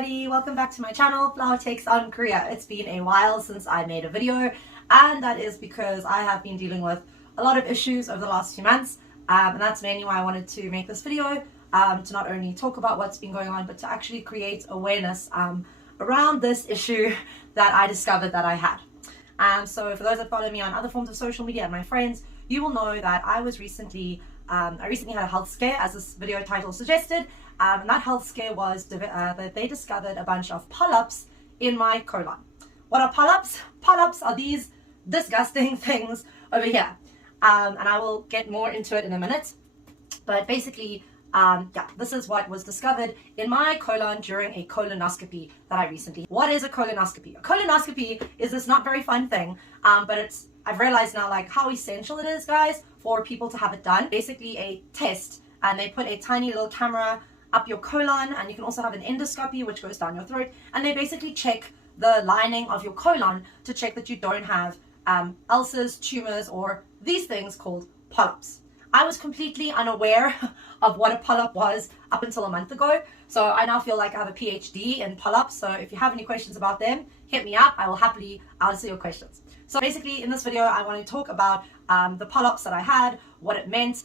everybody, welcome back to my channel, Flower Takes on Korea. It's been a while since I made a video, and that is because I have been dealing with a lot of issues over the last few months, and that's mainly why I wanted to make this video, to not only talk about what's been going on, but to actually create awareness around this issue that I discovered that I had. So for those that follow me on other forms of social media and my friends, you will know that I recently had a health scare, as this video title suggested. And that health scare was that they discovered a bunch of polyps in my colon. What are polyps? Polyps are these disgusting things over here. And I will get more into it in a minute. But basically, this is what was discovered in my colon during a colonoscopy that I recently. What is a colonoscopy? A colonoscopy is this not very fun thing, but I've realized now like how essential it is, guys, for people to have it done. Basically a test, and they put a tiny little camera up your colon, and you can also have an endoscopy which goes down your throat, and they basically check the lining of your colon to check that you don't have ulcers, tumors, or these things called polyps. I was completely unaware of what a polyp was up until a month ago, so I now feel like I have a PhD in polyps. So if you have any questions about them, hit me up. I will happily answer your questions. So basically in this video I want to talk about the polyps that I had, what it meant,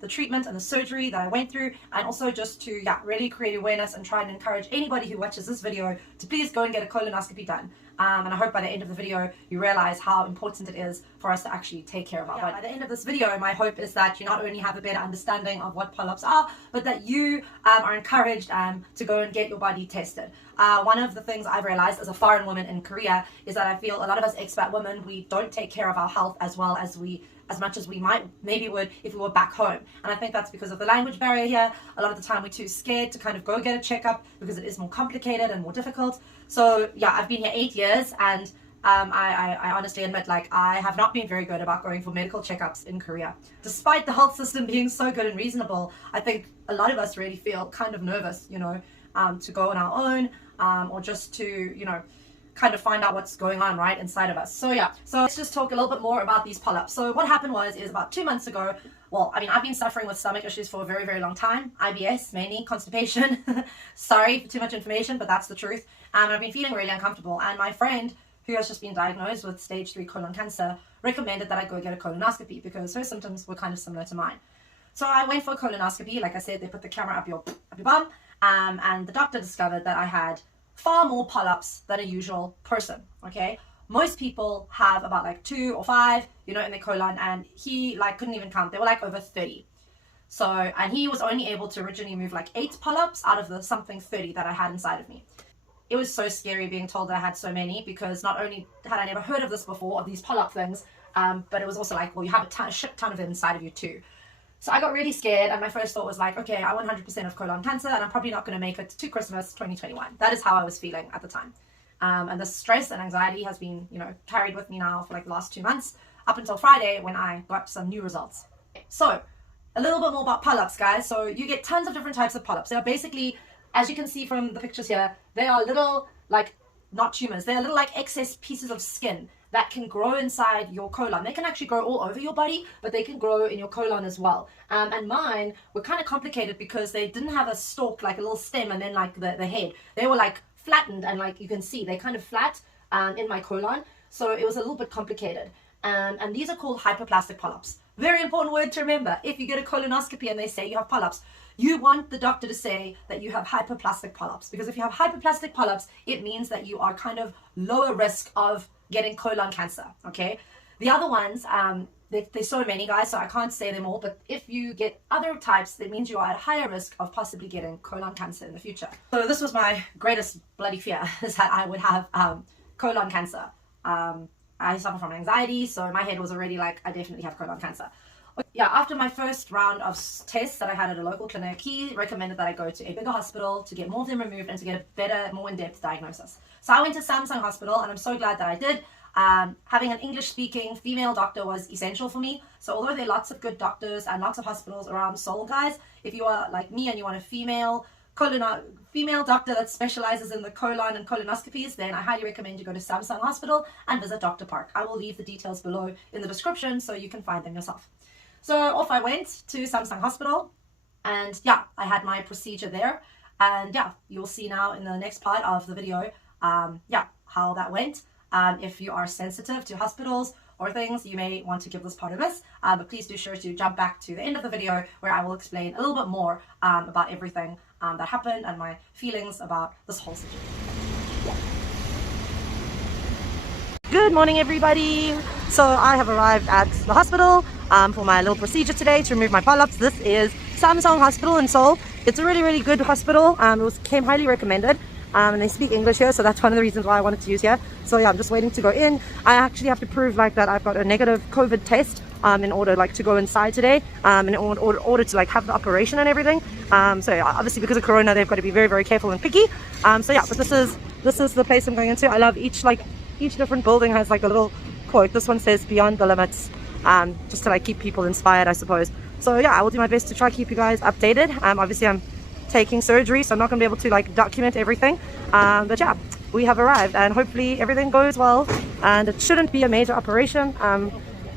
the treatment and the surgery that I went through, and also just to really create awareness and try and encourage anybody who watches this video to please go and get a colonoscopy done. And I hope by the end of the video you realize how important it is for us to actually take care of our body. By the end of this video, my hope is that you not only have a better understanding of what polyps are, but that you are encouraged to go and get your body tested. One of the things I've realized as a foreign woman in Korea is that I feel a lot of us expat women, we don't take care of our health as much as we maybe would if we were back home. And I think that's because of the language barrier here. A lot of the time we're too scared to kind of go get a checkup because it is more complicated and more difficult. So yeah, I've been here 8 years, and I honestly admit, like, I have not been very good about going for medical checkups in Korea. Despite the health system being so good and reasonable, I think a lot of us really feel kind of nervous, to go on our own, or just to, kind of find out what's going on right inside of us. So let's just talk a little bit more about these polyps. So what happened is about 2 months ago, I've been suffering with stomach issues for a very, very long time. IBS, mainly, constipation. Sorry for too much information, but that's the truth. I've been feeling really uncomfortable, and my friend, who has just been diagnosed with stage 3 colon cancer, recommended that I go get a colonoscopy because her symptoms were kind of similar to mine. So I went for a colonoscopy. Like I said, they put the camera up your bum, and the doctor discovered that I had far more polyps than a usual person. Okay, most people have about like 2 or 5 in their colon, and he couldn't even count. They were over 30. So, and he was only able to originally remove 8 polyps out of the something 30 that I had inside of me. It was so scary being told that I had so many, because not only had I never heard of this before, of these polyp things, but it was also you have a shit ton of it inside of you too. So I got really scared, and my first thought was okay, I want 100% of colon cancer, and I'm probably not going to make it to Christmas 2021. That is how I was feeling at the time. And the stress and anxiety has been, carried with me now for the last 2 months, up until Friday when I got some new results. So a little bit more about polyps, guys. So you get tons of different types of polyps. They are basically, as you can see from the pictures here, they are little, not tumors, they're little excess pieces of skin that can grow inside your colon. They can actually grow all over your body, but they can grow in your colon as well. And mine were kind of complicated because they didn't have a stalk, a little stem, and then the head. They were flattened, and you can see, they kind of flat in my colon. So it was a little bit complicated. And these are called hyperplastic polyps. Very important word to remember. If you get a colonoscopy and they say you have polyps, you want the doctor to say that you have hyperplastic polyps, because if you have hyperplastic polyps, it means that you are kind of lower risk of getting colon cancer. Okay, the other ones, there's so many, guys, so I can't say them all, but if you get other types, that means you are at higher risk of possibly getting colon cancer in the future. So this was my greatest bloody fear, is that I would have colon cancer. I suffer from anxiety, so my head was already I definitely have colon cancer. Yeah, after my first round of tests that I had at a local clinic, he recommended that I go to a bigger hospital to get more of them removed and to get a better, more in-depth diagnosis. So I went to Samsung Hospital, and I'm so glad that I did. Having an English-speaking female doctor was essential for me. So although there are lots of good doctors and lots of hospitals around Seoul, guys, if you are like me and you want a female doctor that specializes in the colon and colonoscopies, then I highly recommend you go to Samsung Hospital and visit Dr. Park. I will leave the details below in the description so you can find them yourself. So off I went to Samsung Hospital, and yeah, I had my procedure there. And yeah, you'll see now in the next part of the video, yeah, how that went. If you are sensitive to hospitals or things, you may want to give this part a miss, but please do sure to jump back to the end of the video where I will explain a little bit more about everything that happened and my feelings about this whole situation. Good morning, everybody. So I have arrived at the hospital for my little procedure today to remove my polyps. This is Samsung Hospital in Seoul. It's a really good hospital. Came highly recommended. And they speak English here, so that's one of the reasons why I wanted to use here. So yeah, I'm just waiting to go in. I actually have to prove like that I've got a negative COVID test in order like to go inside today, in order to like have the operation and everything. So yeah, obviously because of Corona, they've got to be very careful and picky. So yeah, but this is the place I'm going into. I love each different building has like a little quote. This one says "Beyond the Limits," just to like keep people inspired, I suppose. So yeah, I will do my best to try to keep you guys updated. Obviously I'm taking surgery, so I'm not going to be able to like document everything, but yeah, we have arrived and hopefully everything goes well, and it shouldn't be a major operation.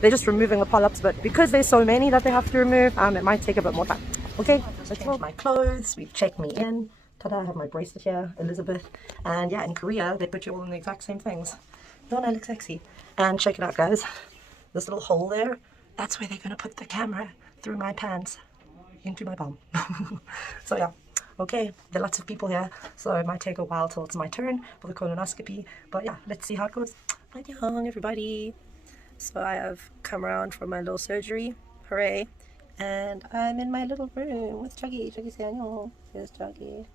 They're just removing the polyps, but because there's so many that they have to remove, it might take a bit more time. Okay, so change my clothes. We've checked me in. Ta-da, I have my bracelet here, Elizabeth. And yeah, in Korea they put you all in the exact same things. Don't I look sexy? And check it out, guys, this little hole there, that's where they're going to put the camera through my pants into my bum. So yeah, okay, there are lots of people here, so it might take a while till it's my turn for the colonoscopy, but yeah, let's see how it goes. Hi everybody. So I have come around for my little surgery, hooray, and I'm in my little room with Chuggy. Chuggy, say hello. Here's Chuggy.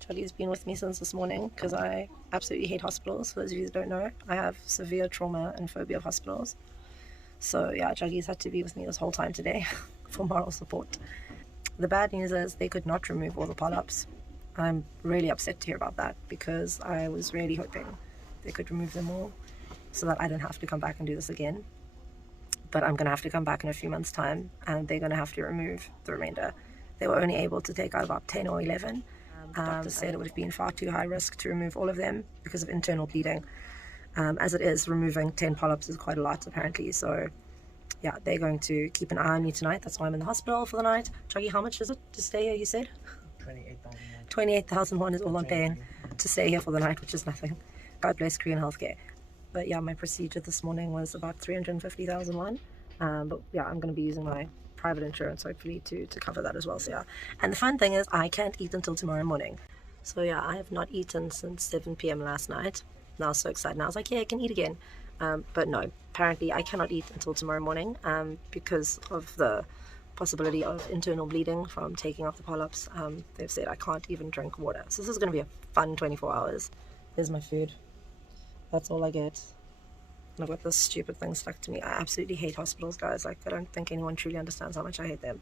Chuggy's been with me since this morning because I absolutely hate hospitals. For those of you that don't know, I have severe trauma and phobia of hospitals. So yeah, Chuggy's had to be with me this whole time today for moral support. The bad news is they could not remove all the polyps. I'm really upset to hear about that because I was really hoping they could remove them all so that I don't have to come back and do this again. But I'm going to have to come back in a few months' time and they're going to have to remove the remainder. They were only able to take out about 10 or 11. The doctor said it would have been far too high risk to remove all of them because of internal bleeding. As it is, removing 10 polyps is quite a lot apparently, so yeah, they're going to keep an eye on me tonight. That's why I'm in the hospital for the night. Chuggy, how much is it to stay here, you said? 28,000 won is all I'm paying to stay here for the night, which is nothing. God bless Korean healthcare. But yeah, my procedure this morning was about 350,000 won. But yeah, I'm going to be using my private insurance hopefully to cover that as well. So yeah, and the fun thing is I can't eat until tomorrow morning. So yeah, I have not eaten since 7 p.m. last night. And I was so excited. And I was like, yeah, I can eat again. But no, apparently I cannot eat until tomorrow morning because of the possibility of internal bleeding from taking off the polyps. They've said I can't even drink water. So this is going to be a fun 24 hours. Here's my food. That's all I get. And I've got this stupid thing stuck to me. I absolutely hate hospitals, guys. Like, I don't think anyone truly understands how much I hate them.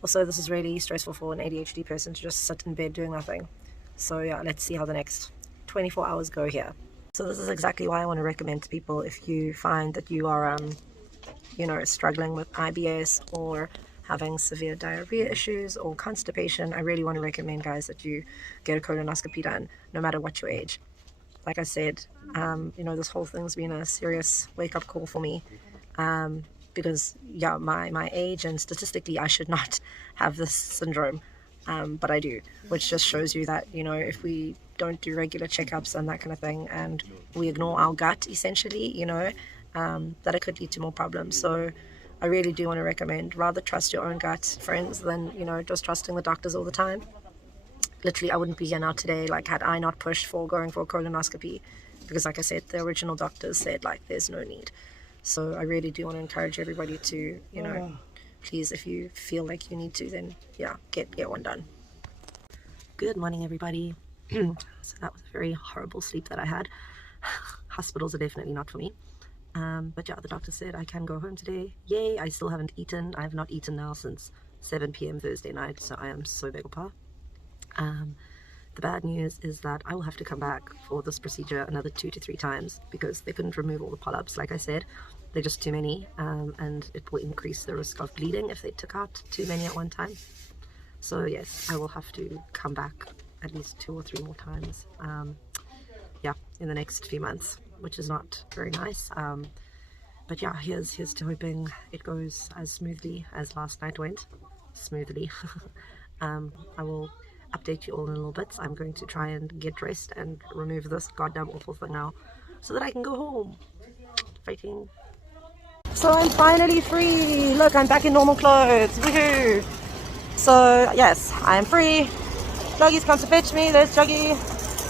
Also, this is really stressful for an ADHD person to just sit in bed doing nothing. So yeah, let's see how the next 24 hours go here. So this is exactly why I want to recommend to people, if you find that you are, you know, struggling with IBS or having severe diarrhea issues or constipation, I really want to recommend, guys, that you get a colonoscopy done, no matter what your age. Like I said, you know, this whole thing's been a serious wake-up call for me, because yeah, my age, and statistically I should not have this syndrome, but I do, which just shows you that, you know, if we don't do regular checkups and that kind of thing, and we ignore our gut essentially, you know, that it could lead to more problems. So I really do want to recommend, rather trust your own gut, friends, than, you know, just trusting the doctors all the time. Literally, I wouldn't be here now today, like, had I not pushed for going for a colonoscopy, because like I said, the original doctors said, like, there's no need. So I really do want to encourage everybody to, you know, please, if you feel like you need to, then yeah, get one done. Good morning, everybody. So that was a very horrible sleep that I had. Hospitals are definitely not for me. But yeah, the doctor said I can go home today. Yay, I still haven't eaten. I have not eaten now since 7 p.m. Thursday night, so I am so beggar. The bad news is that I will have to come back for this procedure another 2 to 3 times because they couldn't remove all the polyps. Like I said, they're just too many, and it will increase the risk of bleeding if they took out too many at one time. So yes, I will have to come back at least 2 or 3 more times, yeah, in the next few months, which is not very nice. But yeah, here's to hoping it goes as smoothly as last night went. Smoothly. I will update you all in a little bit. I'm going to try and get dressed and remove this goddamn awful thing now so that I can go home. Fighting. So I'm finally free. Look, I'm back in normal clothes. Woohoo! So yes, I am free. Juggy's come to fetch me. There's Juggy.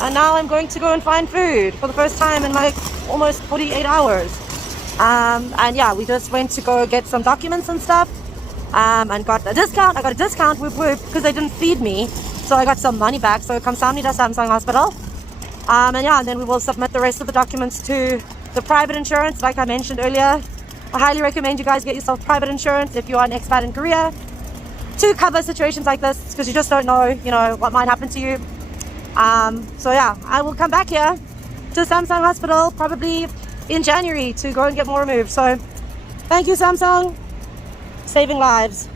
And now I'm going to go and find food for the first time in like almost 48 hours. And yeah, we just went to go get some documents and stuff. And got a discount. I got a discount, whoop whoop, because they didn't feed me. So I got some money back. So come Samni to Samsung Hospital. And yeah, and then we will submit the rest of the documents to the private insurance, like I mentioned earlier. I highly recommend you guys get yourself private insurance if you are an expat in Korea to cover situations like this, because you just don't know, you know, what might happen to you. So yeah, I will come back here to Samsung Hospital probably in January to go and get more removed. So thank you, Samsung, saving lives.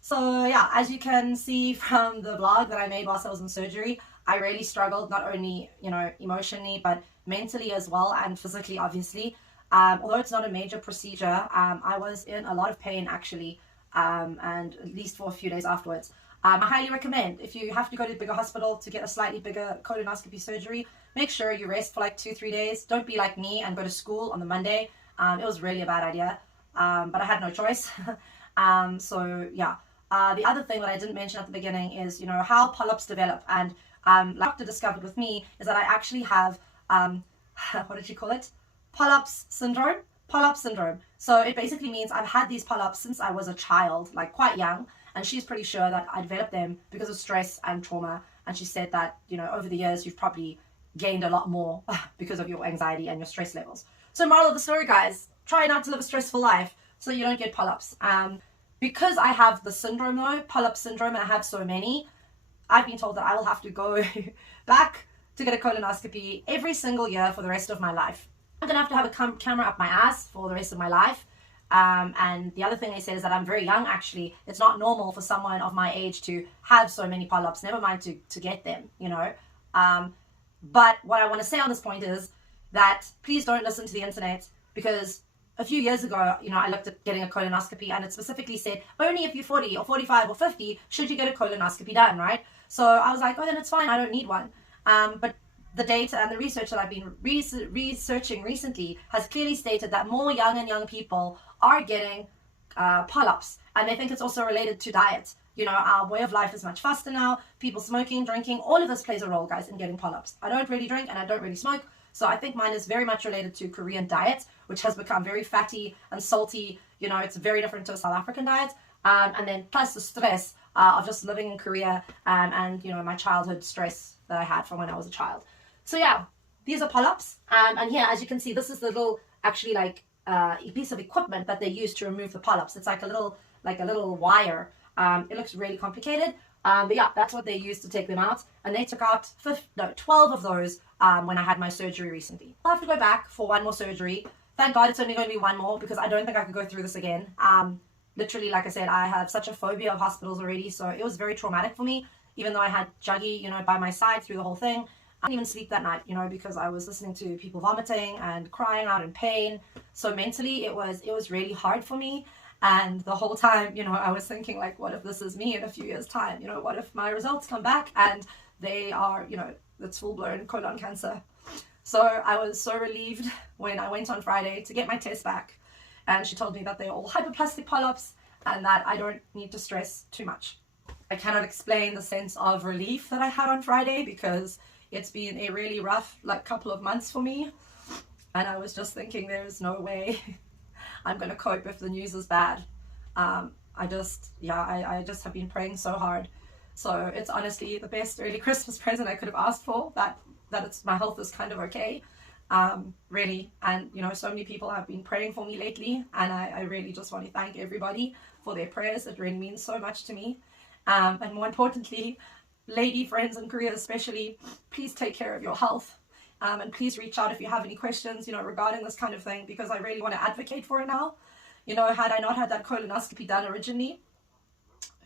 So yeah, as you can see from the vlog that I made whilst I was in surgery, I really struggled, not only, you know, emotionally, but mentally as well, and physically, obviously. Although it's not a major procedure, I was in a lot of pain actually, and at least for a few days afterwards. I highly recommend, if you have to go to a bigger hospital to get a slightly bigger colonoscopy surgery, make sure you rest for like 2-3 days. Don't be like me and go to school on the Monday. It was really a bad idea, but I had no choice. So yeah, the other thing that I didn't mention at the beginning is, you know, how polyps develop. And like the doctor discovered with me is that I actually have, what did you call it? Polyps syndrome. Polyps syndrome. So it basically means I've had these polyps since I was a child, like quite young, and she's pretty sure that I developed them because of stress and trauma. And she said that, you know, over the years you've probably gained a lot more because of your anxiety and your stress levels. So moral of the story, guys, try not to live a stressful life so you don't get polyps. Because I have the syndrome though, polyps syndrome, and I have so many, I've been told that I will have to go back to get a colonoscopy every single year for the rest of my life. I'm going to have a camera up my ass for the rest of my life. And the other thing they said is that I'm very young, actually. It's not normal for someone of my age to have so many polyps, never mind to get them, you know. But what I want to say on this point is that please don't listen to the internet, because a few years ago, you know, I looked at getting a colonoscopy and it specifically said only if you're 40 or 45 or 50 should you get a colonoscopy done, right? So I was like, oh, then it's fine, I don't need one. But the data and the research that I've been researching recently has clearly stated that more young people are getting polyps, and they think it's also related to diet. You know, our way of life is much faster now. People smoking, drinking, all of this plays a role, guys, in getting polyps. I don't really drink and I don't really smoke, so I think mine is very much related to Korean diet, which has become very fatty and salty. You know, it's very different to a South African diet. And then plus the stress of just living in Korea, and, you know, my childhood stress that I had from when I was a child. So yeah, these are polyps. And here, as you can see, this is the little, actually, like a piece of equipment that they use to remove the polyps. It's like a little wire. It looks really complicated. But yeah, that's what they use to take them out. And they took out 12 of those when I had my surgery recently. I'll have to go back for one more surgery. Thank God it's only going to be one more, because I don't think I could go through this again. Literally, like I said, I have such a phobia of hospitals already, so it was very traumatic for me, even though I had Juggy, you know, by my side through the whole thing. I didn't even sleep that night, you know, because I was listening to people vomiting and crying out in pain. So mentally, it was really hard for me. And the whole time, you know, I was thinking, like, what if this is me in a few years' time? You know, what if my results come back and they are, you know, it's full-blown colon cancer? So I was so relieved when I went on Friday to get my test back. And she told me that they're all hyperplastic polyps and that I don't need to stress too much. I cannot explain the sense of relief that I had on Friday, because it's been a really rough, like, couple of months for me. And I was just thinking, there's no way I'm going to cope if the news is bad. I just have been praying so hard. So it's honestly the best early Christmas present I could have asked for, that my health is kind of okay. Really. And, you know, so many people have been praying for me lately, and I really just want to thank everybody for their prayers. It really means so much to me. And more importantly, lady friends in Korea especially, please take care of your health. And please reach out if you have any questions, you know, regarding this kind of thing, because I really want to advocate for it now. You know, had I not had that colonoscopy done originally,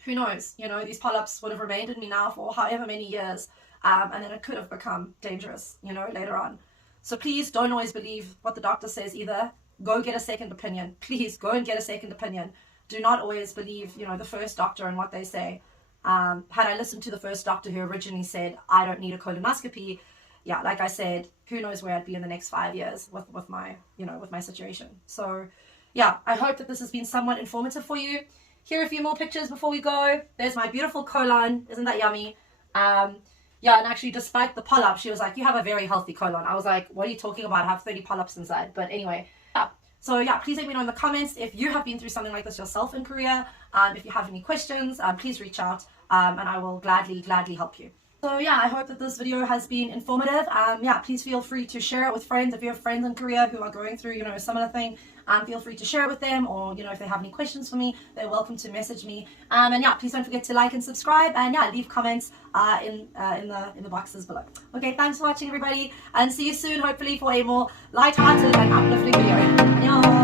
who knows, you know, these polyps would have remained in me now for however many years, and then it could have become dangerous, you know, later on. So please don't always believe what the doctor says either. Go get a second opinion. Please go and get a second opinion. Do not always believe, you know, the first doctor and what they say. Had I listened to the first doctor who originally said I don't need a colonoscopy, yeah, like I said, who knows where I'd be in the next 5 years with my, with my situation. So yeah, I hope that this has been somewhat informative for you. Here are a few more pictures before we go. There's my beautiful colon. Isn't that yummy? Yeah, and actually, despite the polyps, she was like, you have a very healthy colon. I was like, what are you talking about? I have 30 polyps inside. But anyway, yeah. So yeah, please let me know in the comments if you have been through something like this yourself in Korea. If you have any questions, please reach out, and I will gladly help you. So yeah, I hope that this video has been informative. Yeah, please feel free to share it with friends. If you have friends in Korea who are going through, a similar thing, feel free to share it with them, or, if they have any questions for me, they're welcome to message me. And yeah, please don't forget to like and subscribe, and yeah, leave comments in the boxes below. Okay, thanks for watching, everybody, and see you soon, hopefully, for a more light-hearted and uplifting video. Annyeong.